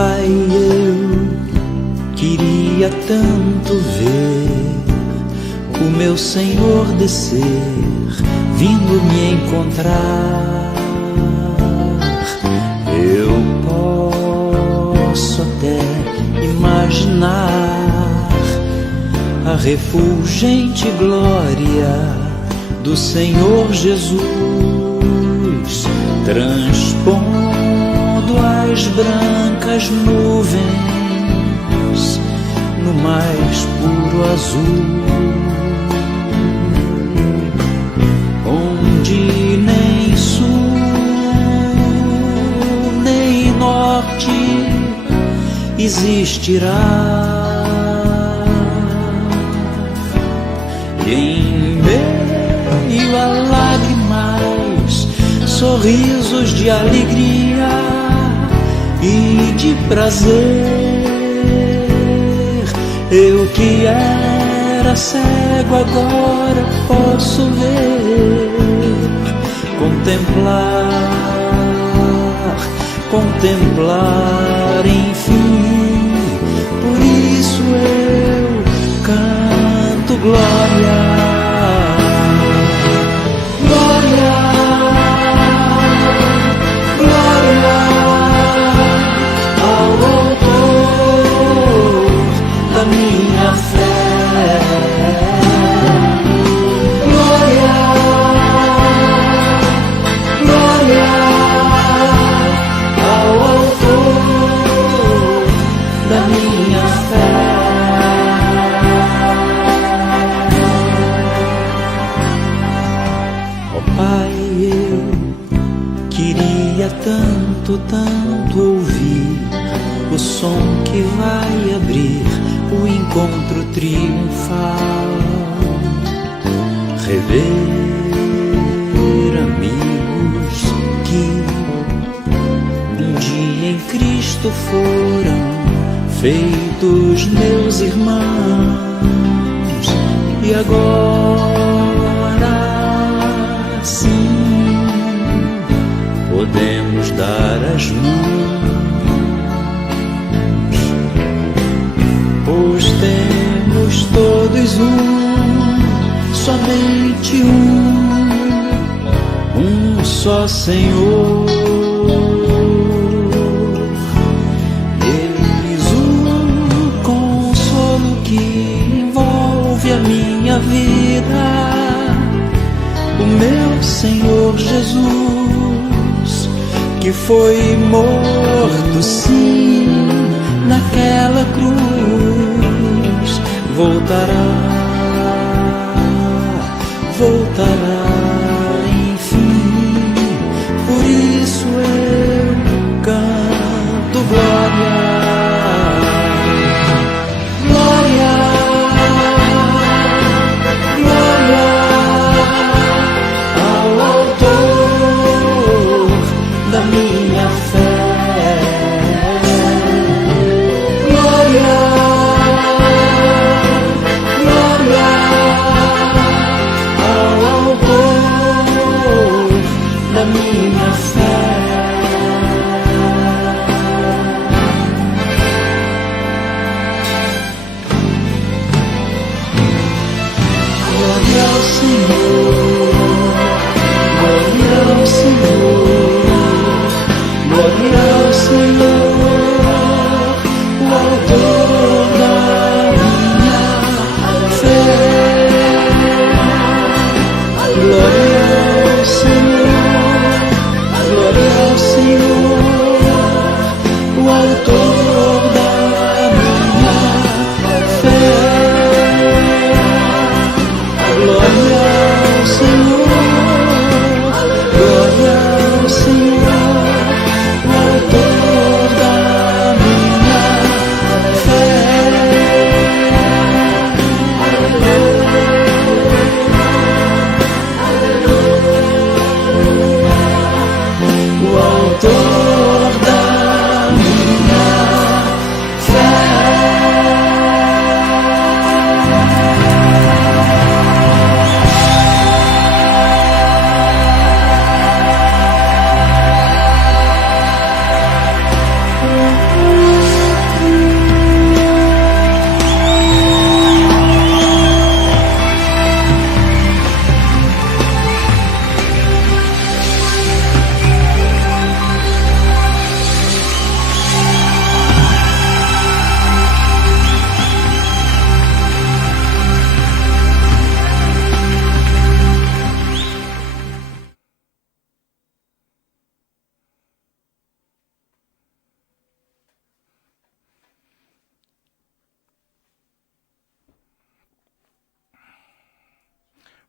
Pai, eu queria tanto ver o meu Senhor descer, vindo me encontrar. Eu posso até imaginar a refulgente glória do Senhor Jesus, transpondo as brancas nuvens no mais puro azul, onde nem sul nem norte existirá. E em meio a lágrimas, sorrisos de alegria e de prazer, eu que era cego agora posso ver, contemplar, enfim. Por isso eu canto glória. Minha fé, glória, glória ao autor da minha fé. Ó Pai, eu queria tanto, tanto ouvir o som que vai abrir o encontro triunfal, rever amigos que um dia em Cristo foram feitos meus irmãos, e agora sim podemos dar as mãos, pois temos todos somente um só Senhor. Eis o consolo que envolve a minha vida, o meu Senhor Jesus, que foi morto sim naquela cruz, voltará, enfim. Por isso eu canto glória, glória, glória ao autor da minha fé. Da minha fé, glória ao Senhor, glória ao Senhor, glória ao Senhor, o autor da minha fé. Glória ao Senhor, glória ao Senhor, o autor da minha fé. Glória ao Senhor, glória ao Senhor, o autor da minha fé. O autor da minha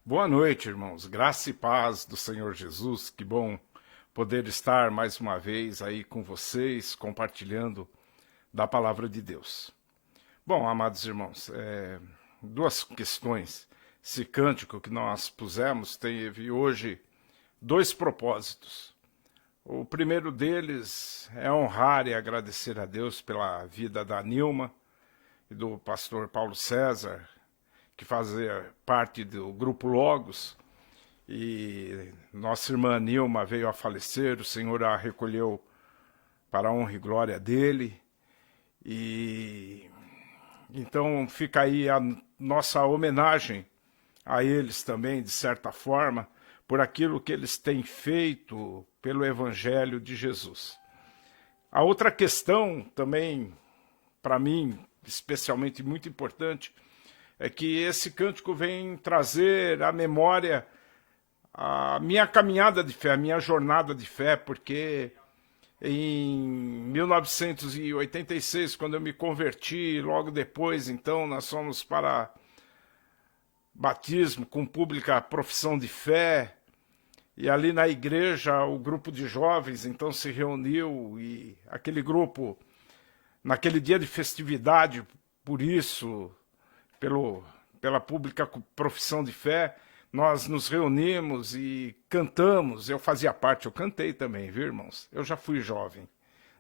Boa noite, irmãos. Graça e paz do Senhor Jesus. Que bom poder estar mais uma vez aí com vocês, compartilhando da palavra de Deus. Bom, amados irmãos, duas questões. Esse cântico que nós pusemos teve hoje dois propósitos. O primeiro deles é honrar e agradecer a Deus pela vida da Nilma e do pastor Paulo César, que fazia parte do Grupo Logos, e nossa irmã Nilma veio a falecer, o Senhor a recolheu para a honra e glória dele, e então fica aí a nossa homenagem a eles também, de certa forma, por aquilo que eles têm feito pelo Evangelho de Jesus. A outra questão também, para mim, especialmente muito importante, é que esse cântico vem trazer à memória a minha caminhada de fé, a minha jornada de fé, porque em 1986, quando eu me converti, logo depois, então, nós fomos para batismo com pública profissão de fé, e ali na igreja o grupo de jovens então se reuniu, e aquele grupo, naquele dia de festividade, por isso, pela pública profissão de fé, nós nos reunimos e cantamos. Eu fazia parte, eu cantei também, viu, irmãos? Eu já fui jovem,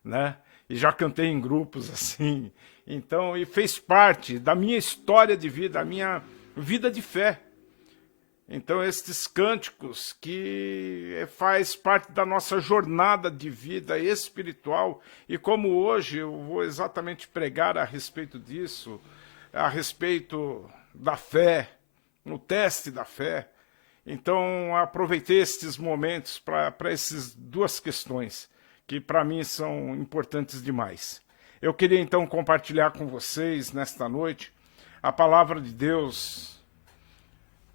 né? E já cantei em grupos assim. Então, e fez parte da minha história de vida, da minha vida de fé. Então, estes cânticos que faz parte da nossa jornada de vida espiritual, e como hoje eu vou exatamente pregar a respeito disso, a respeito da fé, no teste da fé. Então, aproveitei estes momentos para essas duas questões, que para mim são importantes demais. Eu queria então compartilhar com vocês nesta noite a palavra de Deus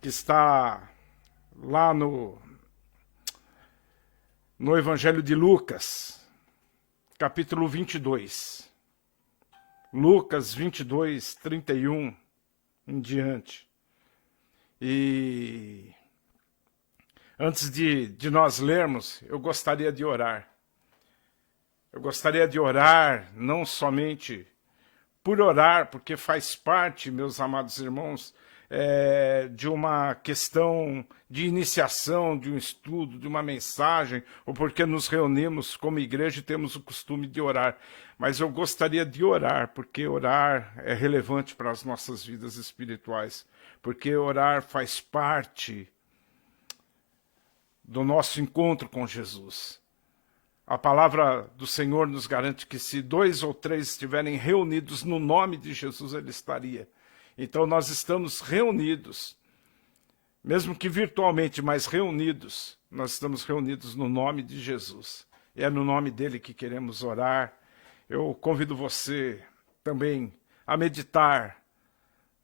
que está lá no Evangelho de Lucas, capítulo 22. Lucas 22, 31 em diante. E antes de nós lermos, eu gostaria de orar. Eu gostaria de orar não somente por orar, porque faz parte, meus amados irmãos, de uma questão de iniciação, de um estudo, de uma mensagem, ou porque nos reunimos como igreja e temos o costume de orar. Mas eu gostaria de orar, porque orar é relevante para as nossas vidas espirituais, porque orar faz parte do nosso encontro com Jesus. A palavra do Senhor nos garante que se 2 ou 3 estiverem reunidos no nome de Jesus, Ele estaria. Então nós estamos reunidos, mesmo que virtualmente, mas reunidos. Nós estamos reunidos no nome de Jesus. E é no nome dele que queremos orar. Eu convido você também a meditar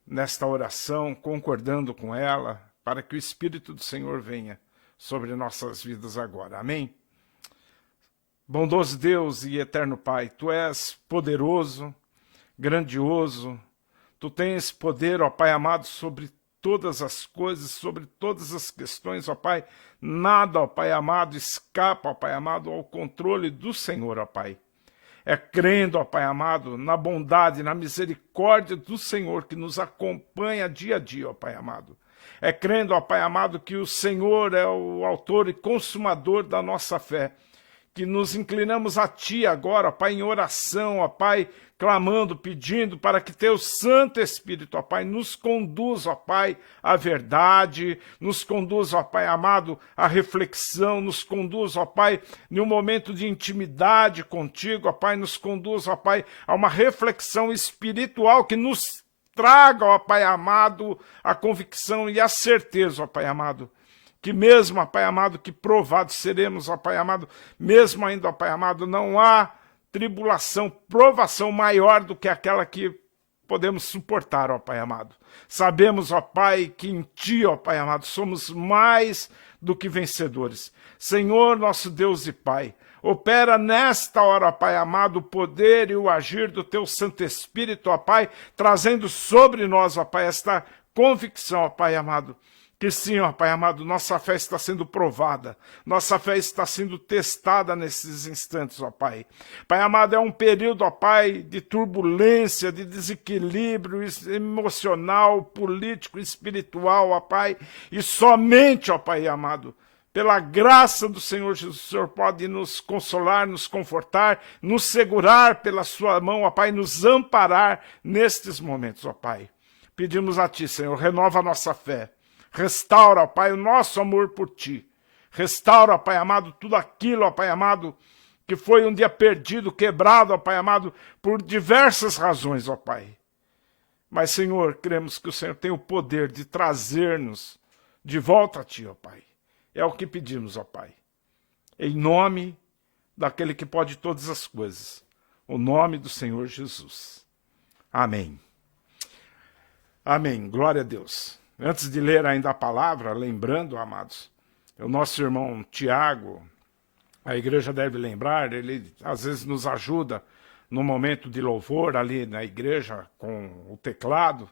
nesta oração, concordando com ela, para que o Espírito do Senhor venha sobre nossas vidas agora. Amém? Bondoso Deus e eterno Pai, Tu és poderoso, grandioso. Tu tens poder, ó Pai amado, sobre todas as coisas, sobre todas as questões, ó Pai. Nada, ó Pai amado, escapa, ó Pai amado, ao controle do Senhor, ó Pai. É crendo, ó Pai amado, na bondade, na misericórdia do Senhor que nos acompanha dia a dia, ó Pai amado. É crendo, ó Pai amado, que o Senhor é o autor e consumador da nossa fé, que nos inclinamos a Ti agora, ó Pai, em oração, ó Pai, clamando, pedindo para que Teu Santo Espírito, ó Pai, nos conduza, ó Pai, à verdade, nos conduza, ó Pai amado, à reflexão, nos conduza, ó Pai, em um momento de intimidade contigo, ó Pai, nos conduza, ó Pai, a uma reflexão espiritual que nos traga, ó Pai amado, a convicção e a certeza, ó Pai amado, que mesmo, ó Pai amado, que provados seremos, ó Pai amado, mesmo ainda, ó Pai amado, não há tribulação, provação maior do que aquela que podemos suportar, ó Pai amado. Sabemos, ó Pai, que em Ti, ó Pai amado, somos mais do que vencedores. Senhor, nosso Deus e Pai, opera nesta hora, ó Pai amado, o poder e o agir do Teu Santo Espírito, ó Pai, trazendo sobre nós, ó Pai, esta convicção, ó Pai amado, Que sim, ó Pai amado, nossa fé está sendo provada, nossa fé está sendo testada nesses instantes, ó Pai. Pai amado, é um período, ó Pai, de turbulência, de desequilíbrio emocional, político, espiritual, ó Pai, e somente, ó Pai amado, pela graça do Senhor Jesus, o Senhor pode nos consolar, nos confortar, nos segurar pela sua mão, ó Pai, nos amparar nestes momentos, ó Pai. Pedimos a Ti, Senhor, renova a nossa fé. Restaura, ó Pai, o nosso amor por Ti. Restaura, ó Pai amado, tudo aquilo, ó Pai amado, que foi um dia perdido, quebrado, ó Pai amado, por diversas razões, ó Pai. Mas, Senhor, cremos que o Senhor tem o poder de trazer-nos de volta a Ti, ó Pai. É o que pedimos, ó Pai. Em nome daquele que pode todas as coisas. O nome do Senhor Jesus. Amém. Amém. Glória a Deus. Antes de ler ainda a palavra, lembrando, amados, o nosso irmão Tiago, a igreja deve lembrar, ele às vezes nos ajuda no momento de louvor ali na igreja com o teclado,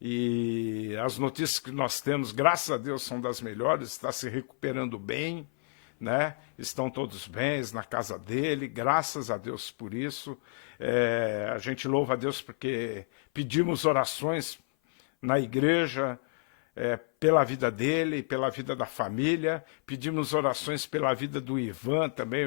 e as notícias que nós temos, graças a Deus, são das melhores, está se recuperando bem, né? Estão todos bens na casa dele, graças a Deus por isso. A gente louva a Deus porque pedimos orações na igreja, pela vida dele, pela vida da família, pedimos orações pela vida do Ivan também,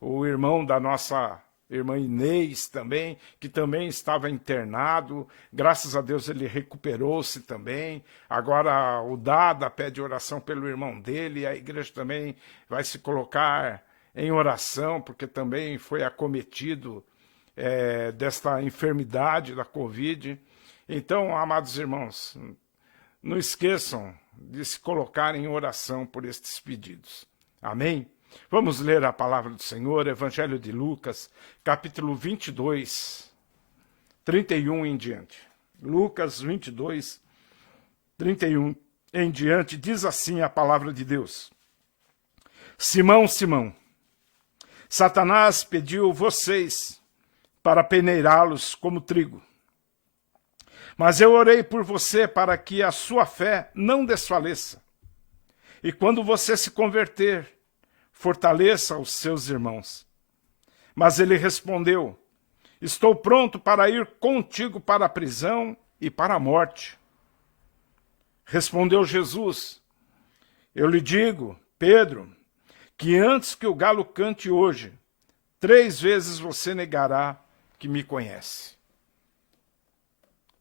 o irmão da nossa irmã Inês também, que também estava internado, graças a Deus ele recuperou-se também. Agora o Dada pede oração pelo irmão dele, e a igreja também vai se colocar em oração, porque também foi acometido desta enfermidade da Covid. Então, amados irmãos, não esqueçam de se colocar em oração por estes pedidos. Amém? Vamos ler a palavra do Senhor, Evangelho de Lucas, capítulo 22, 31 em diante. Lucas 22, 31 em diante, diz assim a palavra de Deus. Simão, Simão, Satanás pediu vocês para peneirá-los como trigo. Mas eu orei por você para que a sua fé não desfaleça. E quando você se converter, fortaleça os seus irmãos. Mas ele respondeu, estou pronto para ir contigo para a prisão e para a morte. Respondeu Jesus, eu lhe digo, Pedro, que antes que o galo cante hoje, 3 vezes você negará que me conhece.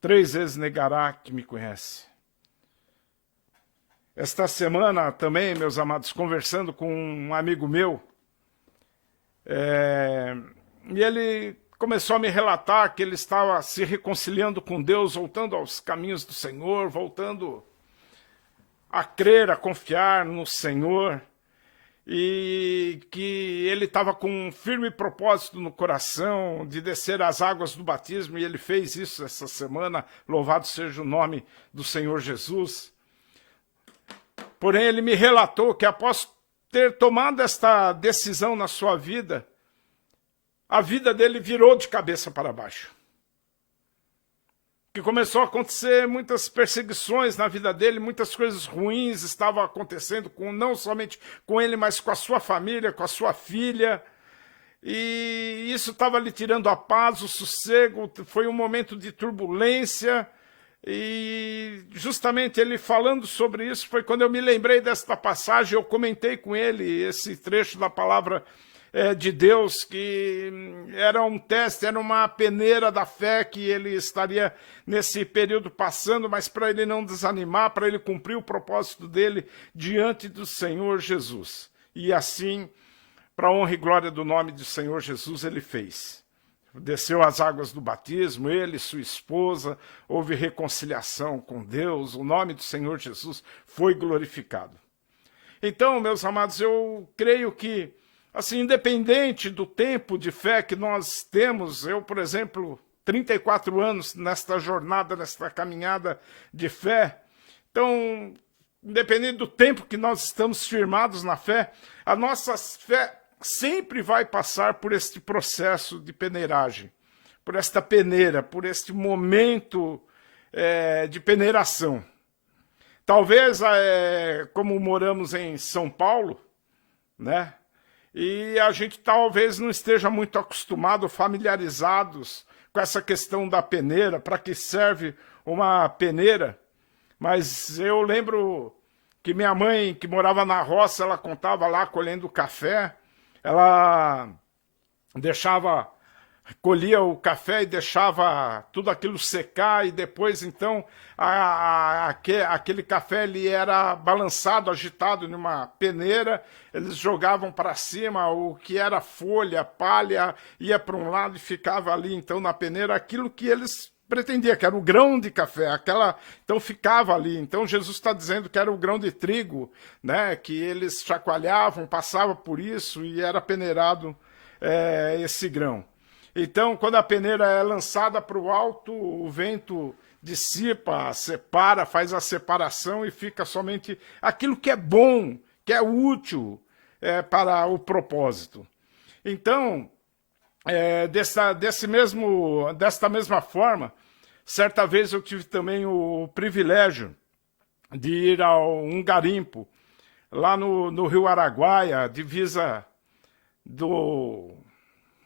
3 vezes negará que me conhece. Esta semana também, meus amados, conversando com um amigo meu, e ele começou a me relatar que ele estava se reconciliando com Deus, voltando aos caminhos do Senhor, voltando a crer, a confiar no Senhor, e que ele estava com um firme propósito no coração de descer as águas do batismo, e ele fez isso essa semana, louvado seja o nome do Senhor Jesus. Porém, ele me relatou que após ter tomado esta decisão na sua vida, a vida dele virou de cabeça para baixo. Que começou a acontecer muitas perseguições na vida dele, muitas coisas ruins estavam acontecendo, não somente com ele, mas com a sua família, com a sua filha. E isso estava lhe tirando a paz, o sossego, foi um momento de turbulência. E justamente ele falando sobre isso, foi quando eu me lembrei desta passagem, eu comentei com ele esse trecho da palavra de Deus, que era um teste, era uma peneira da fé que ele estaria nesse período passando, mas para ele não desanimar, para ele cumprir o propósito dele diante do Senhor Jesus. E assim, para a honra e glória do nome do Senhor Jesus, ele fez. Desceu as águas do batismo, ele e sua esposa, houve reconciliação com Deus, o nome do Senhor Jesus foi glorificado. Então, meus amados, eu creio que, assim, independente do tempo de fé que nós temos, eu, por exemplo, 34 anos nesta jornada, nesta caminhada de fé, então, independente do tempo que nós estamos firmados na fé, a nossa fé sempre vai passar por este processo de peneiragem, por esta peneira, por este momento de peneiração. Talvez, como moramos em São Paulo, né? E a gente talvez não esteja muito acostumado, familiarizados com essa questão da peneira, para que serve uma peneira. Mas eu lembro que minha mãe, que morava na roça, ela contava lá colhendo café, ela colhia o café e deixava tudo aquilo secar, e depois então aquele café ele era balançado, agitado numa peneira, eles jogavam para cima o que era folha, palha, ia para um lado e ficava ali então na peneira aquilo que eles pretendiam, que era o grão de café, então ficava ali. Então Jesus está dizendo que era o grão de trigo, né, que eles chacoalhavam, passava por isso e era peneirado esse grão. Então, quando a peneira é lançada para o alto, o vento dissipa, separa, faz a separação e fica somente aquilo que é bom, que é útil para o propósito. Então, desta mesma forma, certa vez eu tive também o privilégio de ir a um garimpo, lá no Rio Araguaia, divisa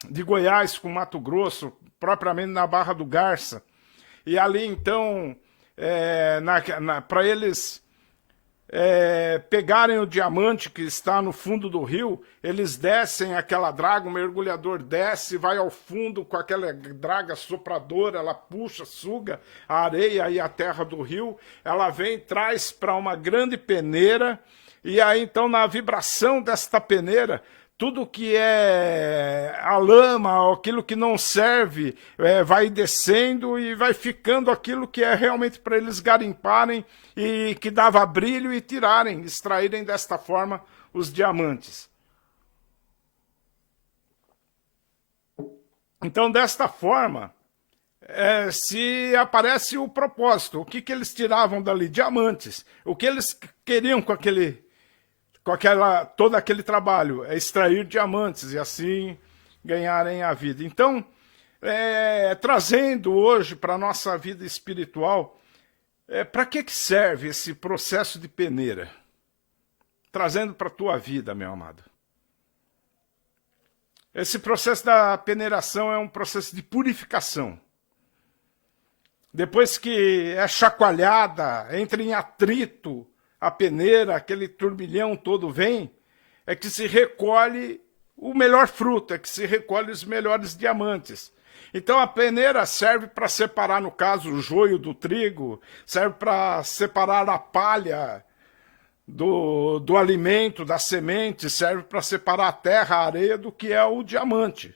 de Goiás com Mato Grosso, propriamente na Barra do Garça. E ali, então, para eles pegarem o diamante que está no fundo do rio, eles descem aquela draga, o mergulhador desce, vai ao fundo com aquela draga sopradora, ela puxa, suga a areia e a terra do rio, ela vem, traz para uma grande peneira, e aí, então, na vibração desta peneira, tudo que é a lama, aquilo que não serve, vai descendo e vai ficando aquilo que é realmente para eles garimparem e que dava brilho e tirarem, extraírem desta forma os diamantes. Então, desta forma, se aparece o propósito, o que eles tiravam dali? Diamantes. O que eles queriam com todo aquele trabalho, extrair diamantes e assim ganharem a vida. Então, trazendo hoje para a nossa vida espiritual, para que serve esse processo de peneira? Trazendo para a tua vida, meu amado. Esse processo da peneiração é um processo de purificação. Depois que é chacoalhada, entra em atrito, a peneira, aquele turbilhão todo vem, é que se recolhe o melhor fruto, é que se recolhe os melhores diamantes. Então a peneira serve para separar, no caso, o joio do trigo, serve para separar a palha do alimento, da semente, serve para separar a terra, a areia, do que é o diamante.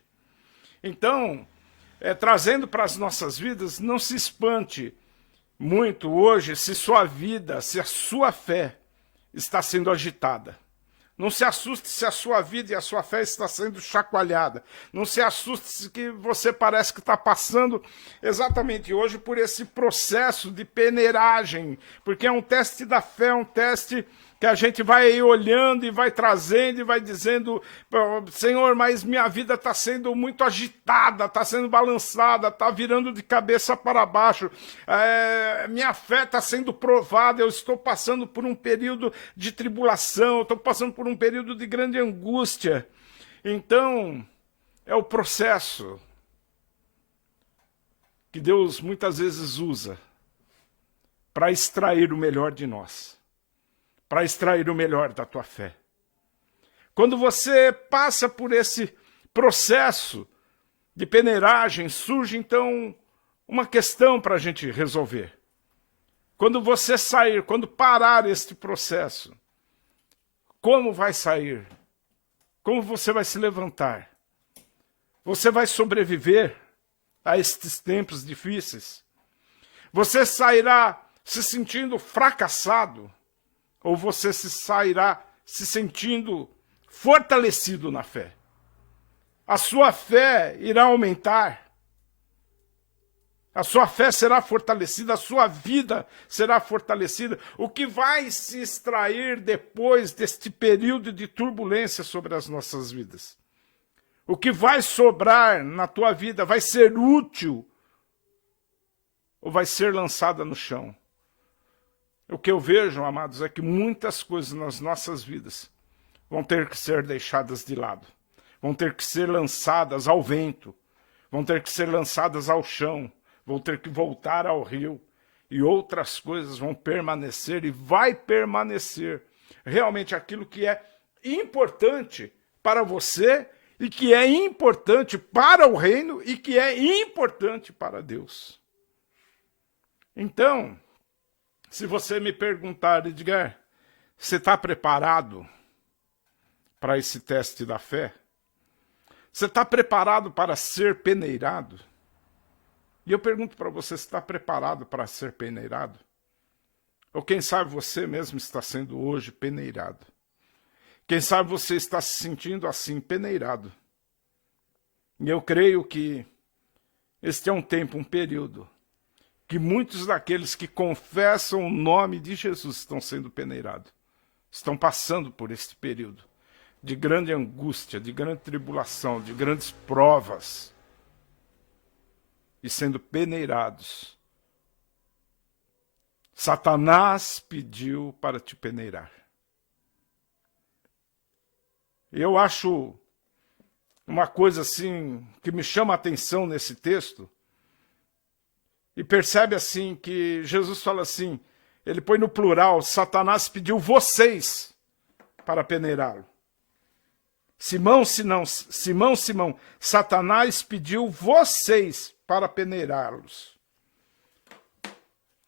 Então, trazendo para as nossas vidas, não se espante muito hoje se sua vida, se a sua fé está sendo agitada. Não se assuste se a sua vida e a sua fé está sendo chacoalhada. Não se assuste se que você parece que está passando exatamente hoje por esse processo de peneiragem, porque é um teste da fé, é um teste que a gente vai olhando e vai trazendo e vai dizendo: Senhor, mas minha vida está sendo muito agitada, está sendo balançada, está virando de cabeça para baixo, minha fé está sendo provada, eu estou passando por um período de tribulação, estou passando por um período de grande angústia. Então, é o processo que Deus muitas vezes usa para extrair o melhor de nós, para extrair o melhor da tua fé. Quando você passa por esse processo de peneiragem, surge então uma questão para a gente resolver. Quando você sair, quando parar este processo, como vai sair? Como você vai se levantar? Você vai sobreviver a estes tempos difíceis? Você sairá se sentindo fracassado? Ou você sairá se sentindo fortalecido na fé? A sua fé irá aumentar. A sua fé será fortalecida, a sua vida será fortalecida. O que vai se extrair depois deste período de turbulência sobre as nossas vidas? O que vai sobrar na tua vida vai ser útil ou vai ser lançada no chão? o que eu vejo, amados, é que muitas coisas nas nossas vidas vão ter que ser deixadas de lado, vão ter que ser lançadas ao vento, vão ter que ser lançadas ao chão, vão ter que voltar ao rio, e outras coisas vão permanecer e vai permanecer. Realmente aquilo que é importante para você e que é importante para o reino e que é importante para Deus. Então, se você me perguntar, Edgar, você está preparado para esse teste da fé? Você está preparado para ser peneirado? E eu pergunto para você, você está preparado para ser peneirado? Ou quem sabe você mesmo está sendo hoje peneirado? Quem sabe você está se sentindo assim, peneirado? E eu creio que este é um tempo, um período, que muitos daqueles que confessam o nome de Jesus estão sendo peneirados. Estão passando por este período de grande angústia, de grande tribulação, de grandes provas, e sendo peneirados. Satanás pediu para te peneirar. Eu acho uma coisa assim que me chama a atenção nesse texto, e percebe assim que Jesus fala assim, ele põe no plural, Satanás pediu vocês para peneirá-lo. Simão, Satanás pediu vocês para peneirá-los.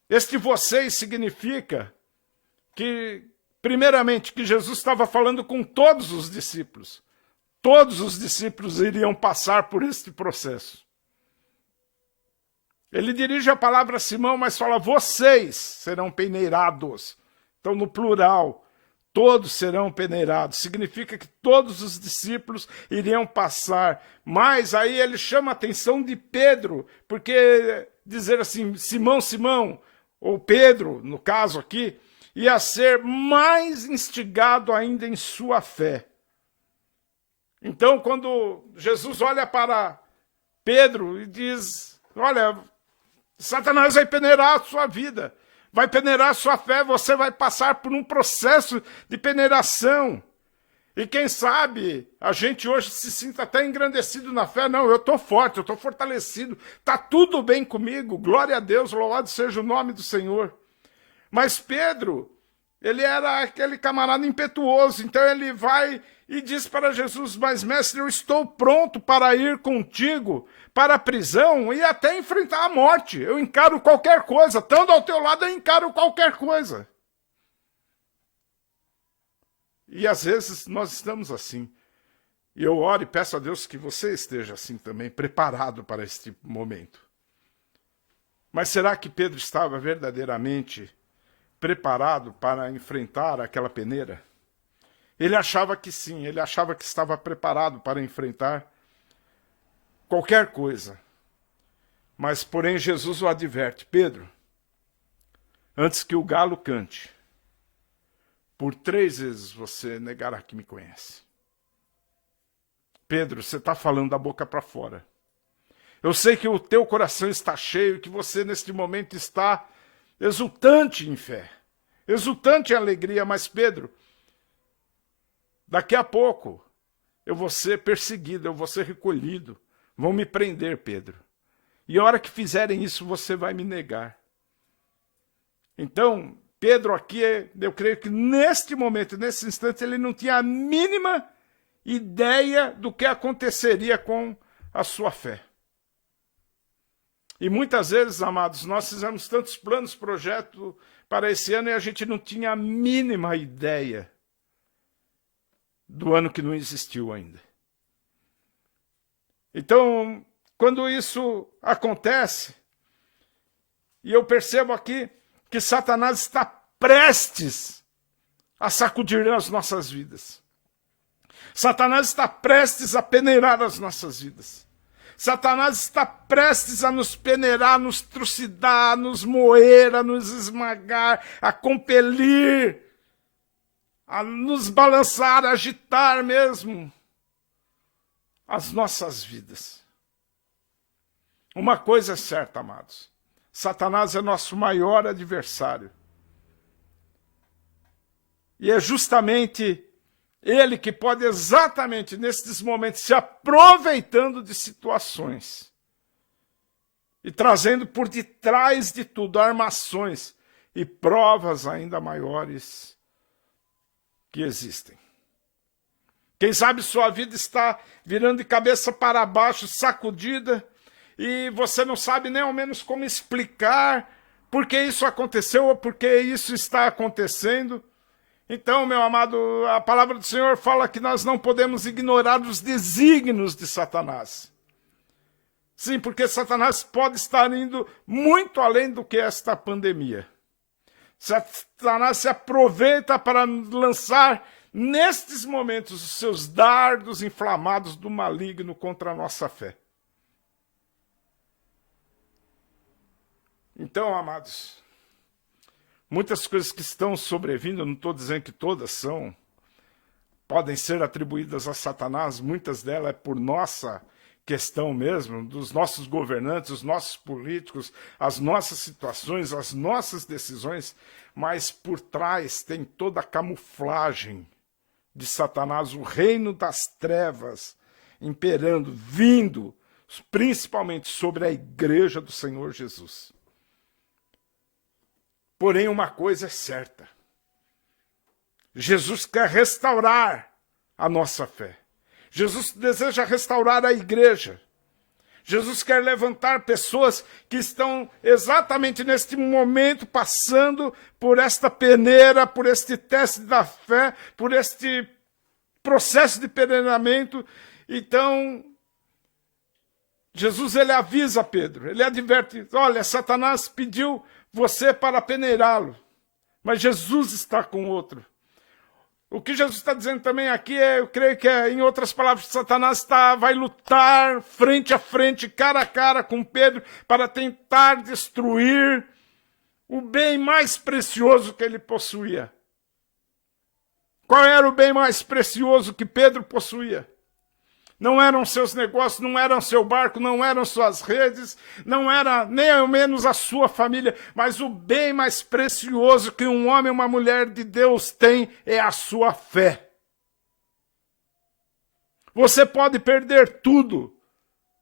Este vocês significa que, primeiramente, que Jesus estava falando com todos os discípulos. Todos os discípulos iriam passar por este processo. Ele dirige a palavra a Simão, mas fala, vocês serão peneirados. Então, no plural, todos serão peneirados. Significa que todos os discípulos iriam passar. Mas aí ele chama a atenção de Pedro, porque dizer assim, Simão, ou Pedro, no caso aqui, ia ser mais instigado ainda em sua fé. Então, quando Jesus olha para Pedro e diz, olha, Satanás vai peneirar a sua vida, vai peneirar a sua fé, você vai passar por um processo de peneiração. E quem sabe a gente hoje se sinta até engrandecido na fé. Não, eu estou forte, eu estou fortalecido, está tudo bem comigo, glória a Deus, louvado seja o nome do Senhor. Mas Pedro, ele era aquele camarada impetuoso, então ele vai e diz para Jesus, mas mestre, eu estou pronto para ir contigo para a prisão e até enfrentar a morte. Eu encaro qualquer coisa, estando ao teu lado eu encaro qualquer coisa. E às vezes nós estamos assim. E eu oro e peço a Deus que você esteja assim também, preparado para este momento. Mas será que Pedro estava verdadeiramente preparado para enfrentar aquela peneira? Ele achava que sim, ele achava que estava preparado para enfrentar qualquer coisa. Mas, porém, Jesus o adverte, Pedro, antes que o galo cante, por 3 vezes você negará que me conhece. Pedro, você está falando da boca para fora. Eu sei que o teu coração está cheio, que você neste momento está exultante em fé, exultante em alegria, mas Pedro, daqui a pouco eu vou ser perseguido, eu vou ser recolhido, vão me prender, Pedro. E a hora que fizerem isso, você vai me negar. Então, Pedro aqui, eu creio que neste momento, nesse instante, ele não tinha a mínima ideia do que aconteceria com a sua fé. E muitas vezes, amados, nós fizemos tantos planos, projetos para esse ano e a gente não tinha a mínima ideia do ano que não existiu ainda. Então, quando isso acontece, e eu percebo aqui que Satanás está prestes a sacudir as nossas vidas. Satanás está prestes a peneirar as nossas vidas. Satanás está prestes a nos peneirar, nos trucidar, nos moer, a nos esmagar, a compelir, a nos balançar, a agitar mesmo as nossas vidas. Uma coisa é certa, amados. Satanás é nosso maior adversário. E é justamente ele que pode exatamente nesses momentos se aproveitando de situações e trazendo por detrás de tudo armações e provas ainda maiores que existem. Quem sabe sua vida está virando de cabeça para baixo, sacudida, e você não sabe nem ao menos como explicar por que isso aconteceu ou por que isso está acontecendo. Então, meu amado, a palavra do Senhor fala que nós não podemos ignorar os desígnios de Satanás. Sim, porque Satanás pode estar indo muito além do que esta pandemia. Satanás se aproveita para lançar, nestes momentos, os seus dardos inflamados do maligno contra a nossa fé. Então, amados, muitas coisas que estão sobrevindo, eu não estou dizendo que todas são, podem ser atribuídas a Satanás, muitas delas é por nossa questão mesmo, dos nossos governantes, os nossos políticos, as nossas situações, as nossas decisões, mas por trás tem toda a camuflagem de Satanás, o reino das trevas imperando, vindo principalmente sobre a igreja do Senhor Jesus. Porém, uma coisa é certa. Jesus quer restaurar a nossa fé. Jesus deseja restaurar a igreja. Jesus quer levantar pessoas que estão exatamente neste momento passando por esta peneira, por este teste da fé, por este processo de peneiramento. Então, Jesus ele avisa Pedro, ele adverte, olha, Satanás pediu você para peneirá-lo, mas Jesus está com outro. O que Jesus está dizendo também aqui eu creio que em outras palavras, Satanás vai lutar frente a frente, cara a cara com Pedro, para tentar destruir o bem mais precioso que ele possuía. Qual era o bem mais precioso que Pedro possuía? Não eram seus negócios, não era seu barco, não eram suas redes, não era nem ao menos a sua família, mas o bem mais precioso que um homem e uma mulher de Deus tem é a sua fé. Você pode perder tudo,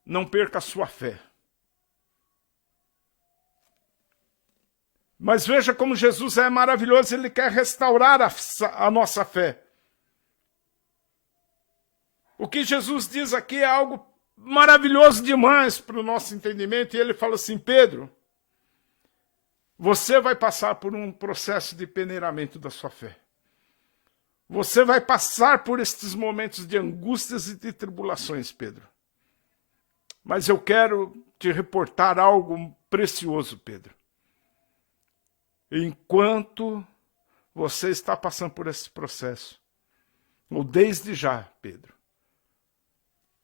não perca a sua fé. Mas veja como Jesus é maravilhoso, ele quer restaurar a nossa fé. O que Jesus diz aqui é algo maravilhoso demais para o nosso entendimento. E ele fala assim, Pedro, você vai passar por um processo de peneiramento da sua fé. Você vai passar por estes momentos de angústias e de tribulações, Pedro. Mas eu quero te reportar algo precioso, Pedro. Enquanto você está passando por esse processo, ou desde já, Pedro,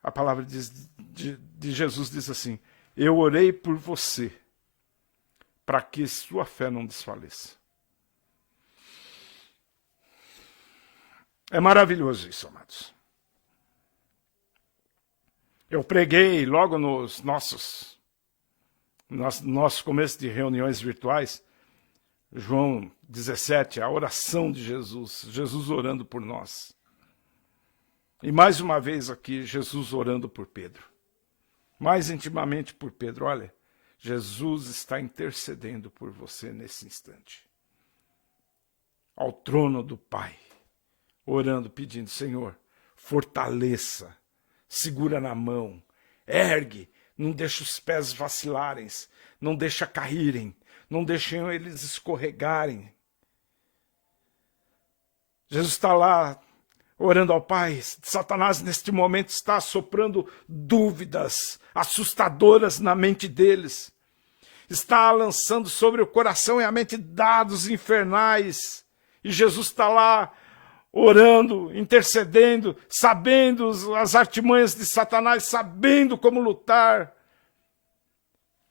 a palavra de Jesus diz assim, eu orei por você, para que sua fé não desfaleça. É maravilhoso isso, amados. Eu preguei logo no nosso começo de reuniões virtuais, João 17, a oração de Jesus, Jesus orando por nós. E mais uma vez aqui, Jesus orando por Pedro. Mais intimamente por Pedro. Olha, Jesus está intercedendo por você nesse instante. Ao trono do Pai. Orando, pedindo, Senhor, fortaleça, segura na mão, ergue, não deixa os pés vacilarem, não deixa caírem, não deixem eles escorregarem. Jesus está lá, orando ao Pai. Satanás neste momento está soprando dúvidas assustadoras na mente deles. Está lançando sobre o coração e a mente dados infernais. E Jesus está lá orando, intercedendo, sabendo as artimanhas de Satanás, sabendo como lutar.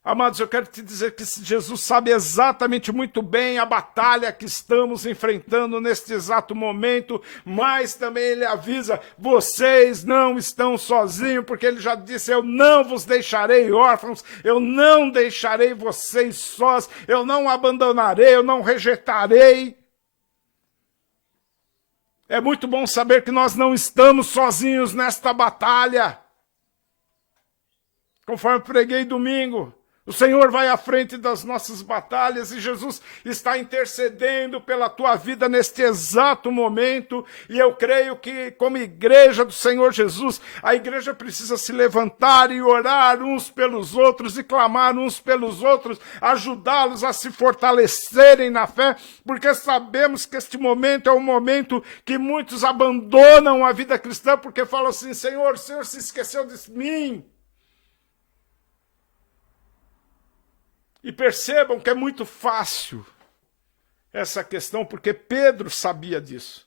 Amados, eu quero te dizer que Jesus sabe exatamente muito bem a batalha que estamos enfrentando neste exato momento, mas também ele avisa, vocês não estão sozinhos, porque ele já disse, eu não vos deixarei órfãos, eu não deixarei vocês sós, eu não abandonarei, eu não rejeitarei. É muito bom saber que nós não estamos sozinhos nesta batalha. Conforme preguei domingo, o Senhor vai à frente das nossas batalhas e Jesus está intercedendo pela tua vida neste exato momento. E eu creio que, como igreja do Senhor Jesus, a igreja precisa se levantar e orar uns pelos outros e clamar uns pelos outros, ajudá-los a se fortalecerem na fé, porque sabemos que este momento é um momento que muitos abandonam a vida cristã porque falam assim: Senhor, o Senhor se esqueceu de mim. E percebam que é muito fácil essa questão, porque Pedro sabia disso.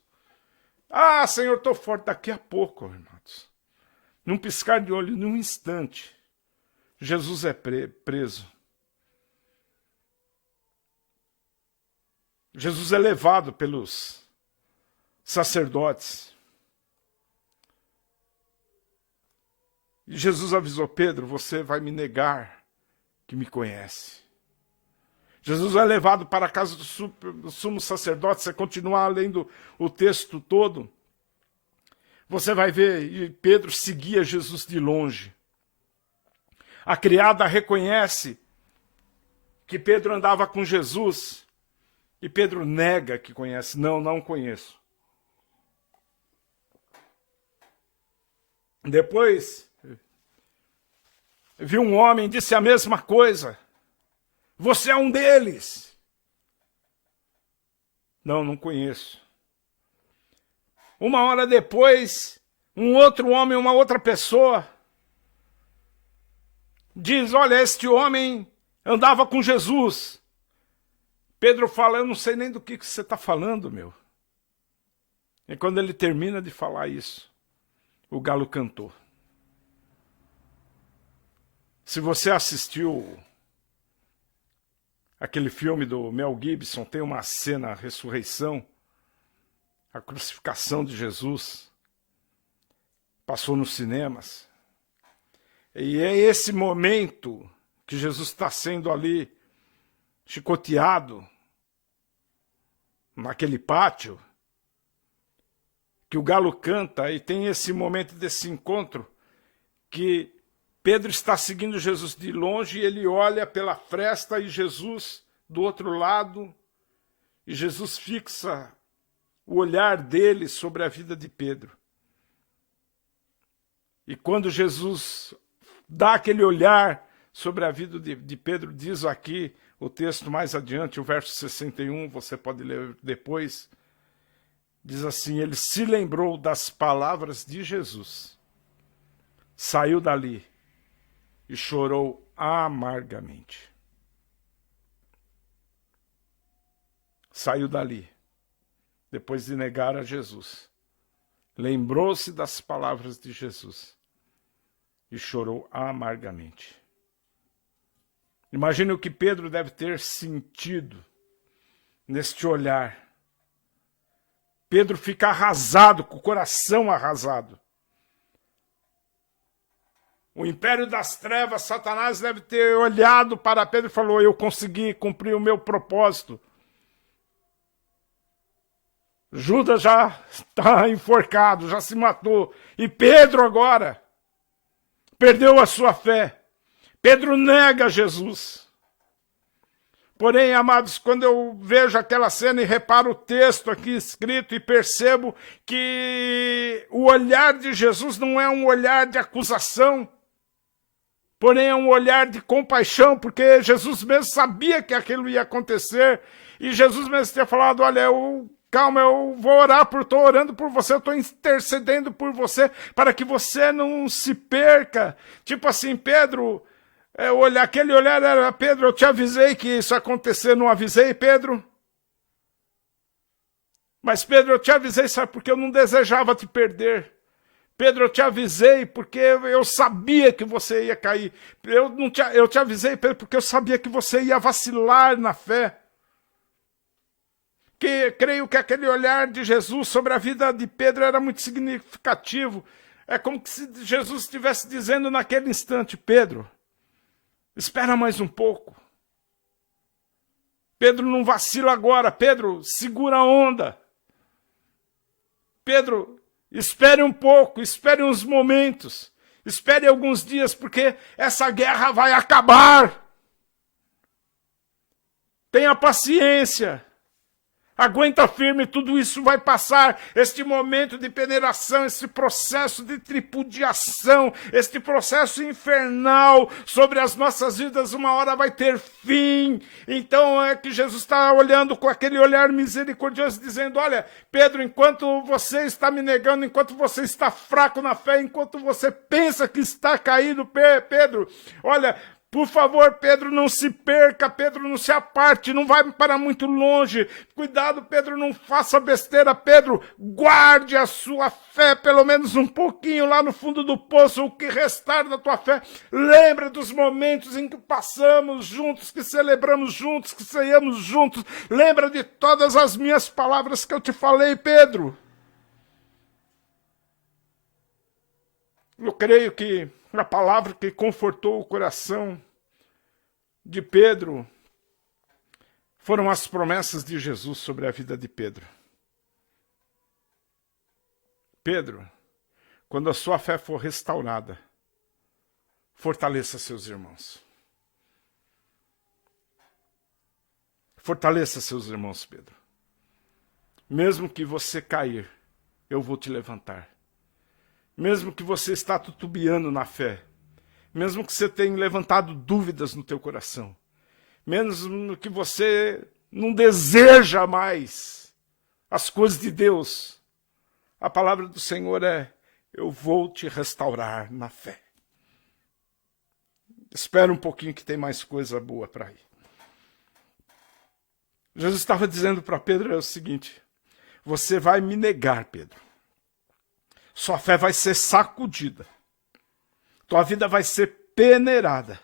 Ah, Senhor, estou forte. Daqui a pouco, irmãos, num piscar de olho, num instante, Jesus é preso. Jesus é levado pelos sacerdotes. E Jesus avisou: Pedro, você vai me negar que me conhece. Jesus é levado para a casa do sumo sacerdote. Você continuar lendo o texto todo, você vai ver, e Pedro seguia Jesus de longe. A criada reconhece que Pedro andava com Jesus, e Pedro nega que conhece. Não, não conheço. Depois, viu um homem, disse a mesma coisa. Você é um deles. Não, não conheço. Uma hora depois, um outro homem, uma outra pessoa, diz: olha, este homem andava com Jesus. Pedro fala: eu não sei nem do que você está falando, meu. E quando ele termina de falar isso, o galo cantou. Se você assistiu aquele filme do Mel Gibson, tem uma cena, a ressurreição, a crucificação de Jesus, passou nos cinemas. E é esse momento que Jesus está sendo ali chicoteado, naquele pátio, que o galo canta, e tem esse momento desse encontro, que Pedro está seguindo Jesus de longe e ele olha pela fresta e Jesus do outro lado, e Jesus fixa o olhar dele sobre a vida de Pedro. E quando Jesus dá aquele olhar sobre a vida de Pedro, diz aqui o texto mais adiante, o verso 61, você pode ler depois, diz assim: ele se lembrou das palavras de Jesus, saiu dali e chorou amargamente. Saiu dali, depois de negar a Jesus. Lembrou-se das palavras de Jesus e chorou amargamente. Imagine o que Pedro deve ter sentido neste olhar. Pedro fica arrasado, com o coração arrasado. O império das trevas, Satanás, deve ter olhado para Pedro e falou: eu consegui cumprir o meu propósito. Judas já está enforcado, já se matou. E Pedro agora perdeu a sua fé. Pedro nega Jesus. Porém, amados, quando eu vejo aquela cena e reparo o texto aqui escrito e percebo que o olhar de Jesus não é um olhar de acusação, porém é um olhar de compaixão, porque Jesus mesmo sabia que aquilo ia acontecer, e Jesus mesmo tinha falado: olha, calma, eu vou orar, estou orando por você, eu estou intercedendo por você, para que você não se perca. Tipo assim, Pedro, aquele olhar era: Pedro, eu te avisei que isso ia acontecer, não avisei, Pedro? Mas Pedro, eu te avisei, sabe, porque eu não desejava te perder. Pedro, eu te avisei porque eu sabia que você ia cair. Eu te avisei, Pedro, porque eu sabia que você ia vacilar na fé. Creio que aquele olhar de Jesus sobre a vida de Pedro era muito significativo. É como se Jesus estivesse dizendo naquele instante: Pedro, espera mais um pouco. Pedro, não vacila agora. Pedro, segura a onda. Pedro, espere um pouco, espere uns momentos, espere alguns dias, porque essa guerra vai acabar. Tenha paciência. Aguenta firme, tudo isso vai passar. Este momento de peneiração, esse processo de tripudiação, este processo infernal sobre as nossas vidas, uma hora vai ter fim. Então é que Jesus está olhando com aquele olhar misericordioso, dizendo, olha, Pedro, enquanto você está me negando, enquanto você está fraco na fé, enquanto você pensa que está caído, Pedro, olha, por favor, Pedro, não se perca, Pedro, não se aparte, não vai para muito longe. Cuidado, Pedro, não faça besteira, Pedro, guarde a sua fé, pelo menos um pouquinho lá no fundo do poço, o que restar da tua fé. Lembra dos momentos em que passamos juntos, que celebramos juntos, que ceiamos juntos. Lembra de todas as minhas palavras que eu te falei, Pedro. Eu creio que a palavra que confortou o coração de Pedro foram as promessas de Jesus sobre a vida de Pedro. Pedro, quando a sua fé for restaurada, fortaleça seus irmãos. Fortaleça seus irmãos, Pedro. Mesmo que você cair, eu vou te levantar. Mesmo que você está titubeando na fé, mesmo que você tenha levantado dúvidas no teu coração, mesmo que você não deseja mais as coisas de Deus, a palavra do Senhor é, eu vou te restaurar na fé. Espera um pouquinho que tem mais coisa boa para ir. Jesus estava dizendo para Pedro o seguinte, você vai me negar, Pedro. Sua fé vai ser sacudida. Tua vida vai ser peneirada.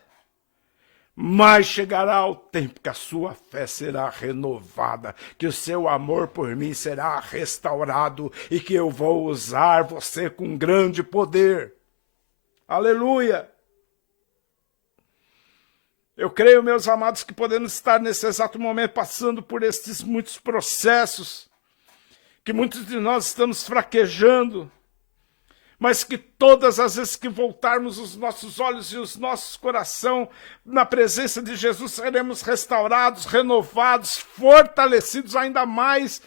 Mas chegará o tempo que a sua fé será renovada, que o seu amor por mim será restaurado e que eu vou usar você com grande poder. Aleluia! Eu creio, meus amados, que podemos estar nesse exato momento passando por estes muitos processos, que muitos de nós estamos fraquejando, mas que todas as vezes que voltarmos os nossos olhos e os nossos corações na presença de Jesus, seremos restaurados, renovados, fortalecidos ainda mais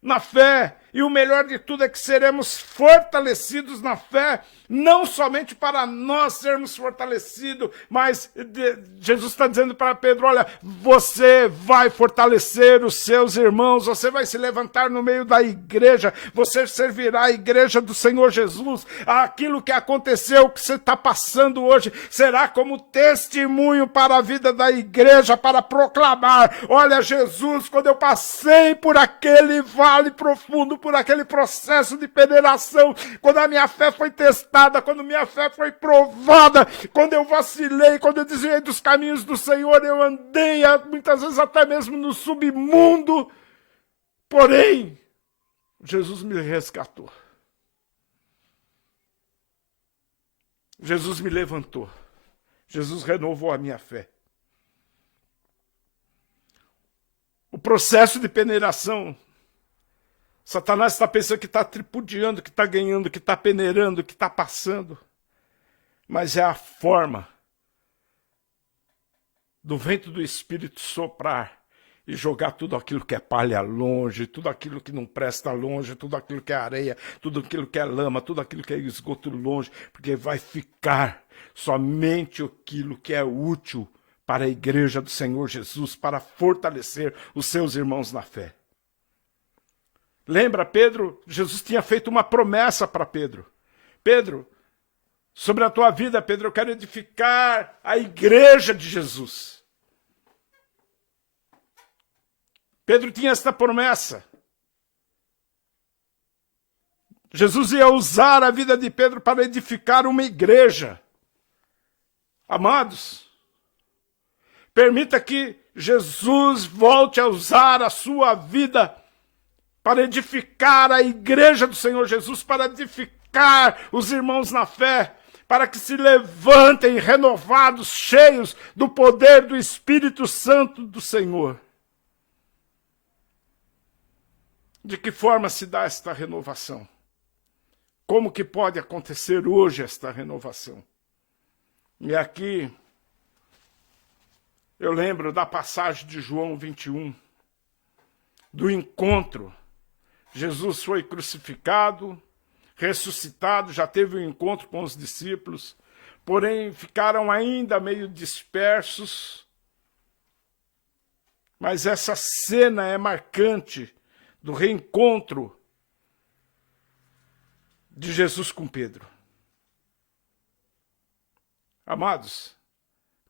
na fé. E o melhor de tudo é que seremos fortalecidos na fé, não somente para nós sermos fortalecidos, mas Jesus está dizendo para Pedro, olha, você vai fortalecer os seus irmãos, você vai se levantar no meio da igreja, você servirá a igreja do Senhor Jesus. Aquilo que aconteceu, que você está passando hoje, será como testemunho para a vida da igreja, para proclamar, olha, Jesus, quando eu passei por aquele vale profundo, por aquele processo de peneiração, quando a minha fé foi testada, quando minha fé foi provada, quando eu vacilei, quando eu desviei dos caminhos do Senhor, eu andei muitas vezes até mesmo no submundo, porém, Jesus me resgatou. Jesus me levantou. Jesus renovou a minha fé. O processo de peneiração, Satanás está pensando que está tripudiando, que está ganhando, que está peneirando, que está passando. Mas é a forma do vento do Espírito soprar e jogar tudo aquilo que é palha longe, tudo aquilo que não presta longe, tudo aquilo que é areia, tudo aquilo que é lama, tudo aquilo que é esgoto longe, porque vai ficar somente aquilo que é útil para a igreja do Senhor Jesus, para fortalecer os seus irmãos na fé. Lembra, Pedro? Jesus tinha feito uma promessa para Pedro. Pedro, sobre a tua vida, Pedro, eu quero edificar a igreja de Jesus. Pedro tinha esta promessa. Jesus ia usar a vida de Pedro para edificar uma igreja. Amados, permita que Jesus volte a usar a sua vida para edificar a igreja do Senhor Jesus, para edificar os irmãos na fé, para que se levantem renovados, cheios do poder do Espírito Santo do Senhor. De que forma se dá esta renovação? Como que pode acontecer hoje esta renovação? E aqui eu lembro da passagem de João 21, do encontro. Jesus foi crucificado, ressuscitado, já teve um encontro com os discípulos, porém ficaram ainda meio dispersos. Mas essa cena é marcante do reencontro de Jesus com Pedro. Amados,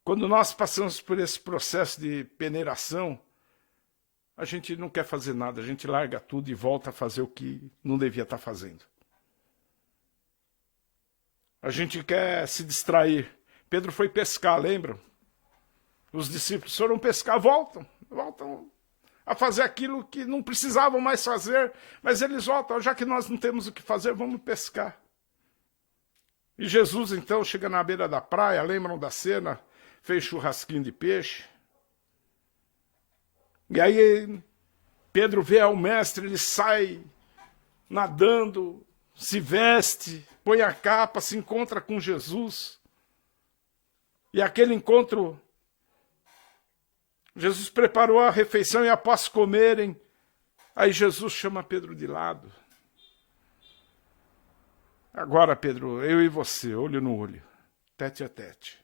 quando nós passamos por esse processo de peneiração, a gente não quer fazer nada, a gente larga tudo e volta a fazer o que não devia estar fazendo. A gente quer se distrair. Pedro foi pescar, lembram? Os discípulos foram pescar, voltam a fazer aquilo que não precisavam mais fazer, mas eles voltam, já que nós não temos o que fazer, vamos pescar. E Jesus, então, chega na beira da praia, lembram da cena? Fez churrasquinho de peixe. E aí Pedro vê ao mestre, ele sai nadando, se veste, põe a capa, se encontra com Jesus. E aquele encontro, Jesus preparou a refeição e após comerem, aí Jesus chama Pedro de lado. Agora, Pedro, eu e você, olho no olho, tete a tete.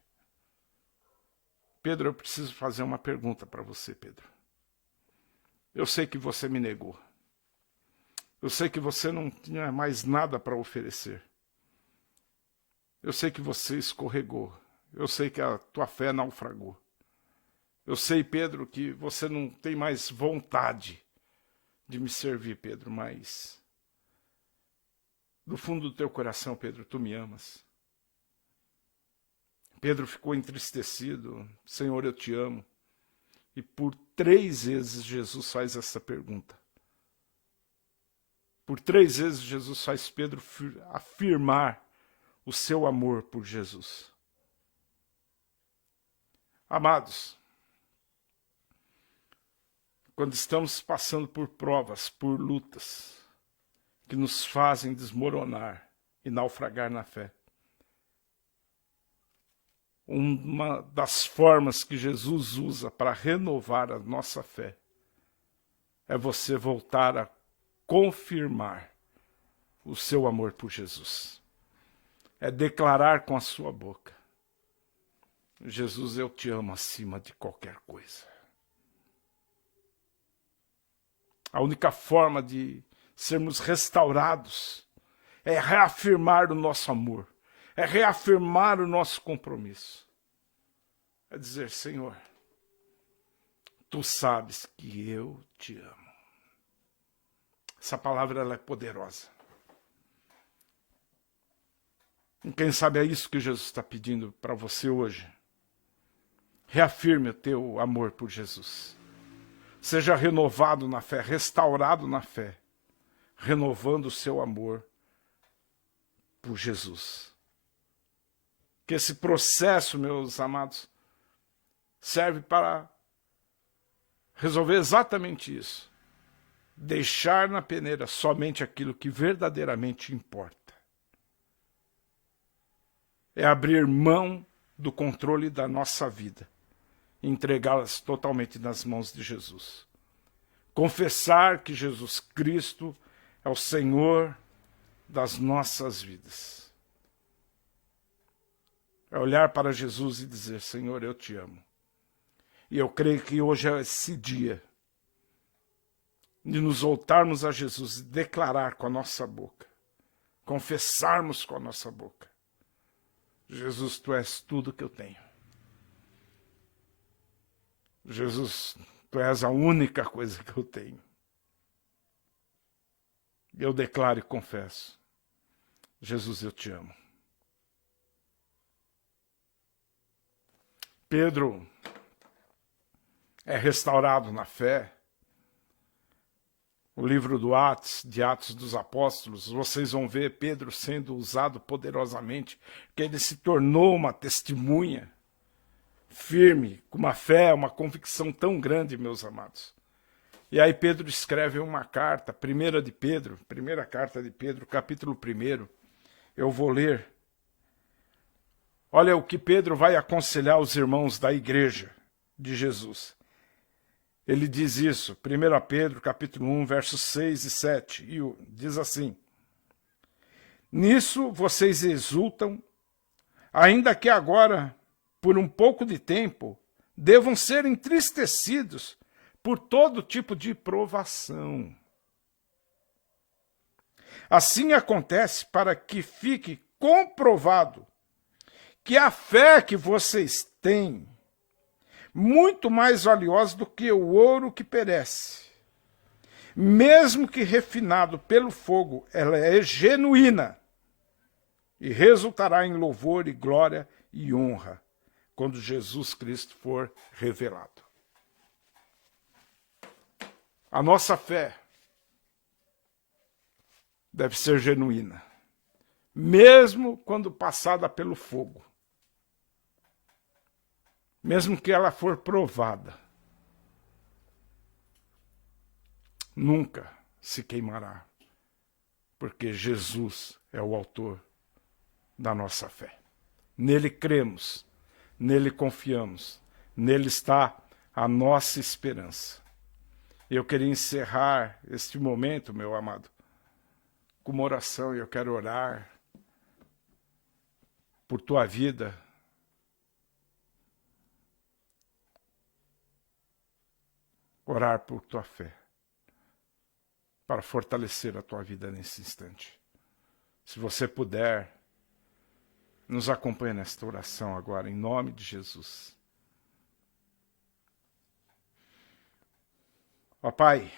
Pedro, eu preciso fazer uma pergunta para você, Pedro. Eu sei que você me negou. Eu sei que você não tinha mais nada para oferecer. Eu sei que você escorregou. Eu sei que a tua fé naufragou. Eu sei, Pedro, que você não tem mais vontade de me servir, Pedro, mas do fundo do teu coração, Pedro, tu me amas. Pedro ficou entristecido. Senhor, eu te amo. E por 3 vezes Jesus faz essa pergunta. Por 3 vezes Jesus faz Pedro afirmar o seu amor por Jesus. Amados, quando estamos passando por provas, por lutas, que nos fazem desmoronar e naufragar na fé, uma das formas que Jesus usa para renovar a nossa fé é você voltar a confirmar o seu amor por Jesus. É declarar com a sua boca: Jesus, eu te amo acima de qualquer coisa. A única forma de sermos restaurados é reafirmar o nosso amor, é reafirmar o nosso compromisso. É dizer: Senhor, tu sabes que eu te amo. Essa palavra ela é poderosa. E quem sabe é isso que Jesus está pedindo para você hoje. Reafirme o teu amor por Jesus. Seja renovado na fé, restaurado na fé, renovando o seu amor por Jesus. Que esse processo, meus amados, serve para resolver exatamente isso. Deixar na peneira somente aquilo que verdadeiramente importa. É abrir mão do controle da nossa vida, entregá-las totalmente nas mãos de Jesus. Confessar que Jesus Cristo é o Senhor das nossas vidas. É olhar para Jesus e dizer: Senhor, eu te amo. E eu creio que hoje é esse dia de nos voltarmos a Jesus e declarar com a nossa boca, confessarmos com a nossa boca: Jesus, tu és tudo que eu tenho. Jesus, tu és a única coisa que eu tenho. Eu declaro e confesso: Jesus, eu te amo. Pedro é restaurado na fé. O livro de Atos dos Apóstolos, vocês vão ver Pedro sendo usado poderosamente, porque ele se tornou uma testemunha firme, com uma fé, uma convicção tão grande, meus amados. E aí Pedro escreve uma carta, primeira carta de Pedro, capítulo 1, eu vou ler. Olha o que Pedro vai aconselhar os irmãos da igreja de Jesus. Ele diz isso, 1 Pedro, capítulo 1, versos 6 e 7, e diz assim: nisso vocês exultam, ainda que agora, por um pouco de tempo, devam ser entristecidos por todo tipo de provação. Assim acontece para que fique comprovado que a fé que vocês têm, muito mais valiosa do que o ouro que perece, mesmo que refinado pelo fogo, ela é genuína e resultará em louvor e glória e honra quando Jesus Cristo for revelado. A nossa fé deve ser genuína, mesmo quando passada pelo fogo, mesmo que ela for provada, nunca se queimará, porque Jesus é o autor da nossa fé. Nele cremos, nele confiamos, nele está a nossa esperança. Eu queria encerrar este momento, meu amado, com uma oração. Eu quero orar por tua vida, orar por tua fé, para fortalecer a tua vida nesse instante. Se você puder, nos acompanhe nesta oração agora, em nome de Jesus. Ó Pai,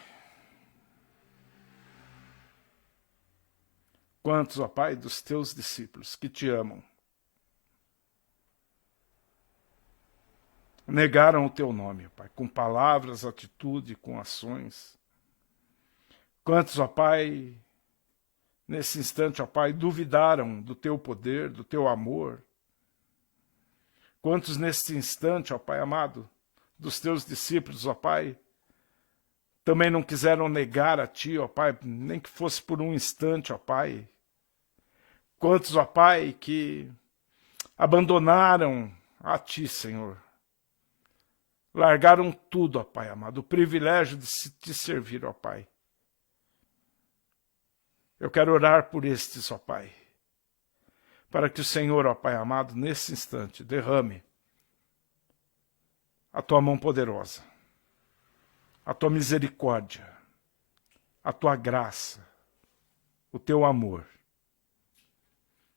quantos, ó Pai, dos teus discípulos que te amam, negaram o teu nome, ó Pai, com palavras, atitude, com ações. Quantos, ó Pai, nesse instante, ó Pai, duvidaram do teu poder, do teu amor. Quantos nesse instante, ó Pai amado, dos teus discípulos, ó Pai, também não quiseram negar a Ti, ó Pai, nem que fosse por um instante, ó Pai. Quantos, ó Pai, que abandonaram a Ti, Senhor. Largaram tudo, ó Pai amado, o privilégio de Te servir, ó Pai. Eu quero orar por estes, ó Pai, para que o Senhor, ó Pai amado, nesse instante, derrame a Tua mão poderosa, a Tua misericórdia, a Tua graça, o Teu amor.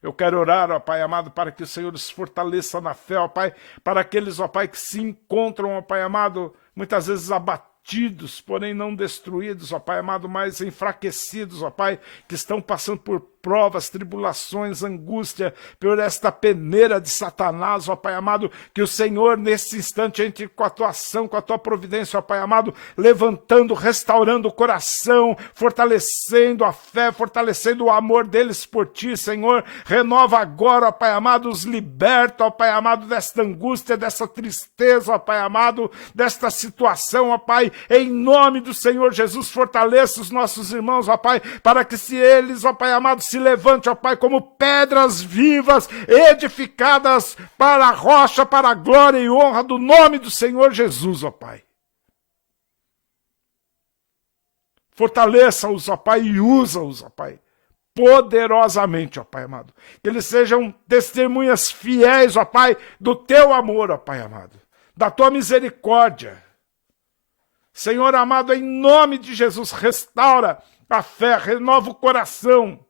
Eu quero orar, ó Pai amado, para que o Senhor os fortaleça na fé, ó Pai, para aqueles, ó Pai, que se encontram, ó Pai amado, muitas vezes abatidos, porém não destruídos, ó Pai amado, mas enfraquecidos, ó Pai, que estão passando por provas, tribulações, angústia, por esta peneira de Satanás, ó Pai amado, que o Senhor nesse instante entre com a Tua ação, com a Tua providência, ó Pai amado, levantando, restaurando o coração, fortalecendo a fé, fortalecendo o amor deles por Ti, Senhor, renova agora, ó Pai amado, os liberta, ó Pai amado, desta angústia, dessa tristeza, ó Pai amado, desta situação, ó Pai, em nome do Senhor Jesus, fortaleça os nossos irmãos, ó Pai, para que se eles, ó Pai amado, se levante, ó Pai, como pedras vivas, edificadas para a rocha, para a glória e honra do nome do Senhor Jesus, ó Pai. Fortaleça-os, ó Pai, e usa-os, ó Pai, poderosamente, ó Pai amado. Que eles sejam testemunhas fiéis, ó Pai, do Teu amor, ó Pai amado, da Tua misericórdia. Senhor amado, em nome de Jesus, restaura a fé, renova o coração.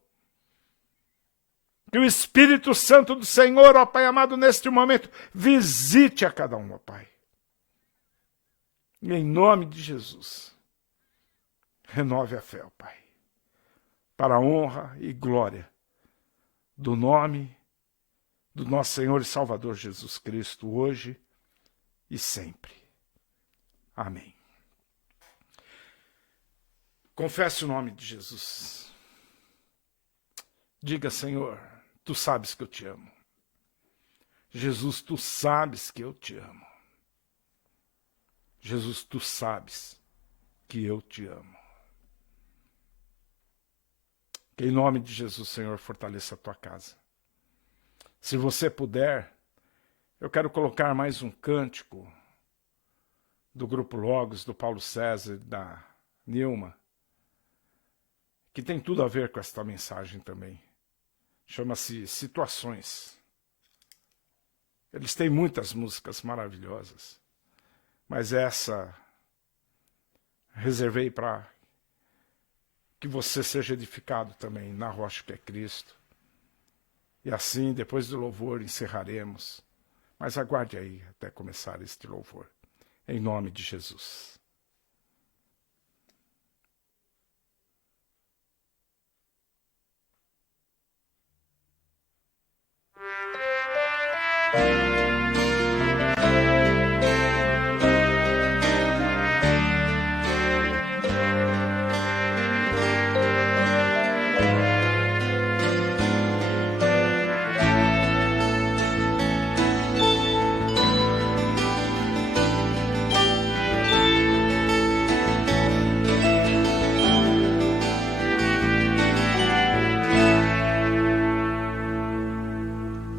Que o Espírito Santo do Senhor, ó Pai amado, neste momento, visite a cada um, ó Pai. E em nome de Jesus, renove a fé, ó Pai, para a honra e glória do nome do nosso Senhor e Salvador Jesus Cristo, hoje e sempre. Amém. Confesse o nome de Jesus. Diga, Senhor, Tu sabes que eu te amo. Jesus, Tu sabes que eu te amo. Jesus, Tu sabes que eu te amo. Que em nome de Jesus, Senhor, fortaleça a tua casa. Se você puder, eu quero colocar mais um cântico do Grupo Logos, do Paulo César, da Nilma, que tem tudo a ver com esta mensagem também. Chama-se Situações. Eles têm muitas músicas maravilhosas, mas essa reservei para que você seja edificado também na rocha que é Cristo. E assim, depois do louvor, encerraremos. Mas aguarde aí até começar este louvor. Em nome de Jesus.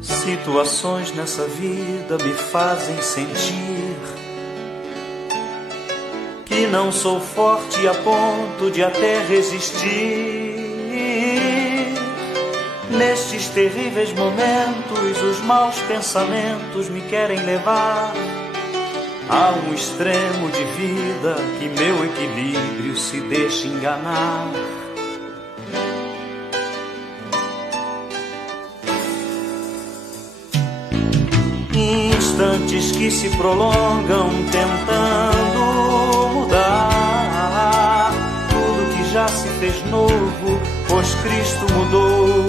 Situações nessa vida me fazem sentir que não sou forte a ponto de até resistir. Nestes terríveis momentos, os maus pensamentos me querem levar a um extremo de vida que meu equilíbrio se deixa enganar. Instantes que se prolongam tentando mudar tudo que já se fez novo, pois Cristo mudou.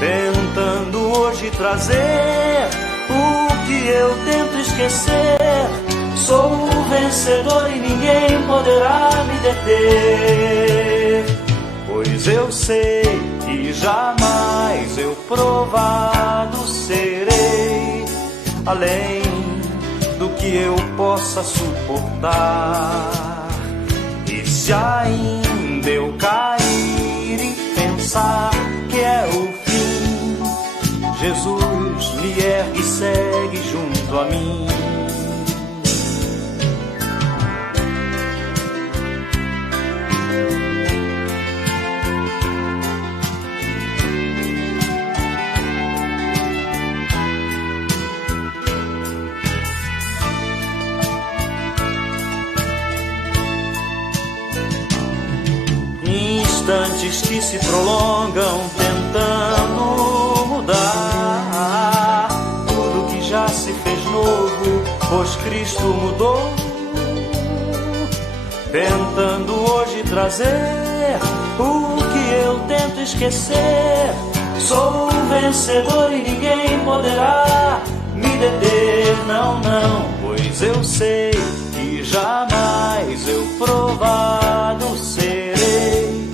Tentando hoje trazer o que eu tento esquecer. Sou o vencedor e ninguém poderá me deter, pois eu sei que jamais eu provado serei, além do que eu possa suportar. E se ainda eu cair e pensar que é o fim, Jesus me ergue e segue junto a mim. Instantes que se prolongam tentando mudar tudo que já se fez novo, pois Cristo mudou. Tentando hoje trazer o que eu tento esquecer. Sou um vencedor e ninguém poderá me deter, não, não, pois eu sei que jamais eu provado serei,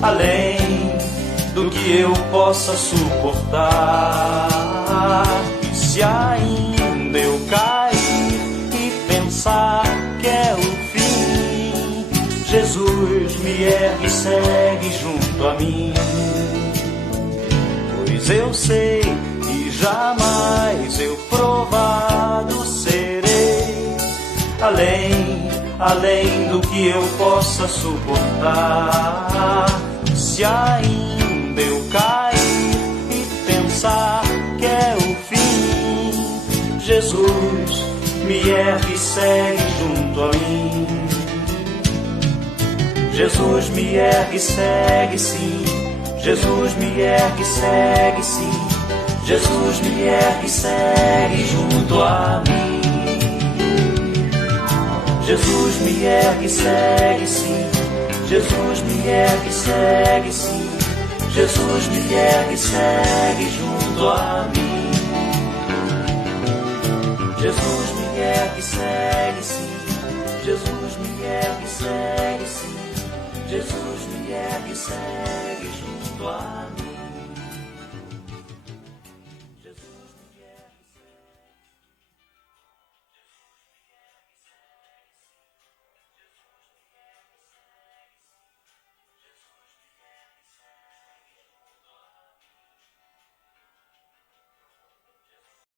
além do que eu possa suportar. E se ainda eu cair e pensar que é o fim, Jesus me ergue e segue junto a mim. Pois eu sei que jamais eu provado serei, além do que eu possa suportar. Se ainda eu cair e pensar que é o fim, Jesus me ergue e segue junto a mim. Jesus me ergue e segue sim, Jesus me ergue e segue sim, Jesus me ergue e segue junto a mim. Jesus me ergue e segue sim, Jesus me ergue e segue sim, Jesus me ergue e segue junto a mim. Jesus me ergue e segue sim, Jesus me ergue e segue sim, Jesus me ergue e segue junto a mim.